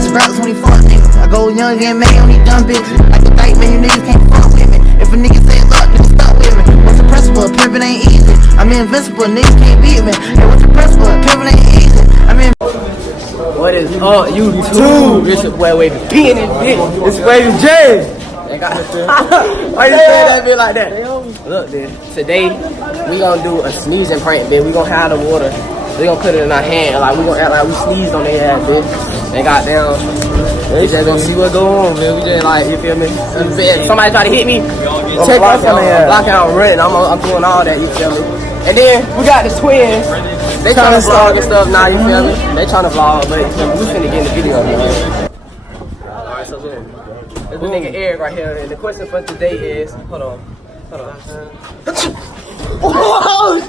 ounce of rocks when he fuck niggas. I go young and mad on these dumb bitches. Like a dyke, man, you niggas can't fuck with me. If a nigga say luck, nigga stop with me. What's the principle? Pimpin' ain't easy. I'm invincible, niggas can't beat me. Hey, what's the principle? Pimpin' ain't easy. What is up, YouTube? It's your boy Wavy P in this bitch. It's Wavy J. Why you say that bit like that? Look, dude. Today we gonna do a sneezing prank, bitch. We gonna have the water. We gonna put it in our hand, like we gonna act like we sneezed on their ass, bitch. They got down. They just gonna see what's going on, man. We just like, you feel me? If somebody try to hit me, check off on their ass. Blocking out, running. I'm doing all that, you feel me? And then we got the twins. They tryna vlog and stuff now, you feel me? They tryna vlog, but we finna get in the video, man. Alright, so look. There's the nigga Eric right here, and the question for today is, hold on.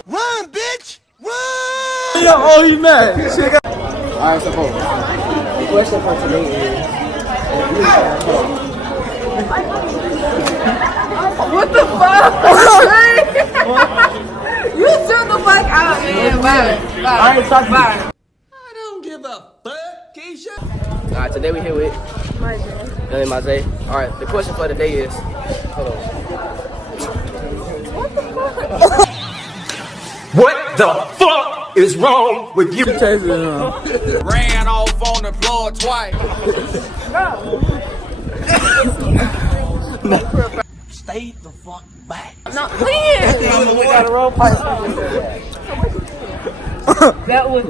Run, bitch! Run! Yo, oh, you mad? Alright, so the question for today is, what the fuck? You chill the fuck out, man. Bye. I ain't talking about it. I don't give a fuck, Keisha. Alright, today we here with Mazay. Alright, the question for today is, hold on. What the fuck is wrong with you? Ran off on the floor twice. Stay the fuck back. No, please. We got a roll pipe. That was.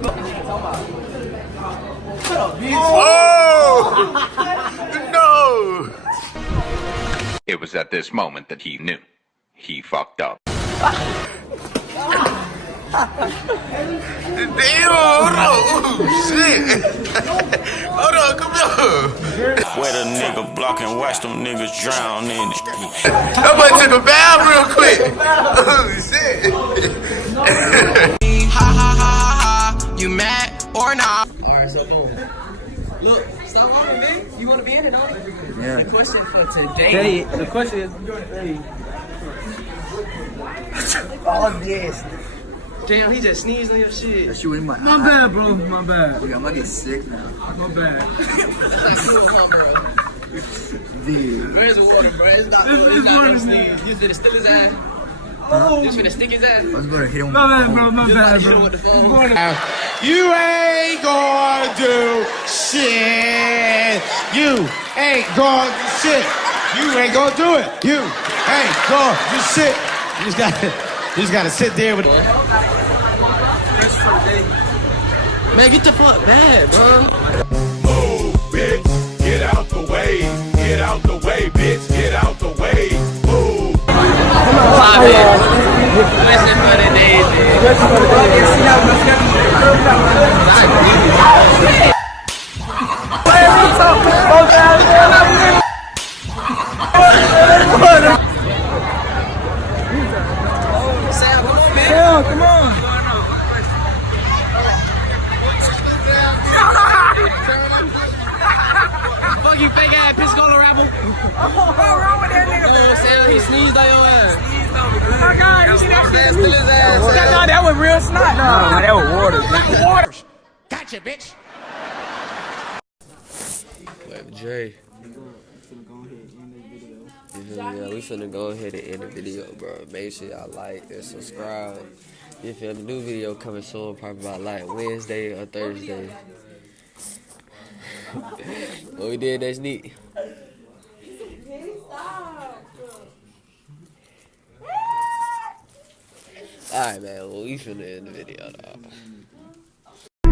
Oh! No! It was at this moment that he knew. He fucked up. Damn, hold on. Oh, shit. Hold on, come here. Where the nigga block and watch them niggas drown in the street. That boy took a bath real quick. Oh, shit. Ha ha ha ha. You mad or not? Alright, so boom. Look, stop walking, man. You wanna be in it, though? Yeah. The question for today. The question is, Oh, yes. damn, he just sneezed on your shit. That shit in my My bad, bro. My bad. I'm gonna get sick now. My bad. That's cool, huh, bro? Dude. Where's the water, bro? It's not gonna sneeze. You finna still his ass. Oh. You finna stick his ass. I was gonna hit him. My bad, bro. My Just bad, like hit him bro. with the phone. You ain't gonna do shit. You ain't gonna do shit. You ain't gonna do it. You ain't gonna do shit. You just gotta sit there with. Man, get the fuck back, bro. Move, bitch, get out the way. Get out the way, bitch, get out the way. Move. Question for the day, Sam, come on, man. Yeah, come on. Fuck you, fake ass Piscola rabble. What's wrong with that nigga? Oh, Sam, he sneezed on your ass. Oh my God, you see that shit? Sam, still his ass. No, that was real snot. No, That was water. water. Gotcha, bitch. Wait, Jay. Yeah, we finna go ahead and end the video, bro. Make sure y'all like and subscribe. You feel the new video coming soon, probably about like Wednesday or Thursday. What we did that's neat. Alright, man. Well, we finna end the video, dog. I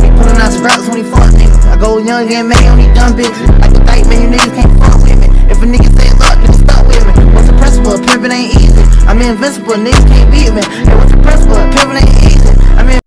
be pulling out some rocks when he fuck niggas. I go young and mad on these dumb bitches. Like a dyke, man, you niggas can't fuck with me. If a nigga say luck, nigga stop with me. What's the principle? Pimpin' ain't easy. I'm invincible, niggas can't beat me. Hey, what's the principle? Pimpin' ain't easy.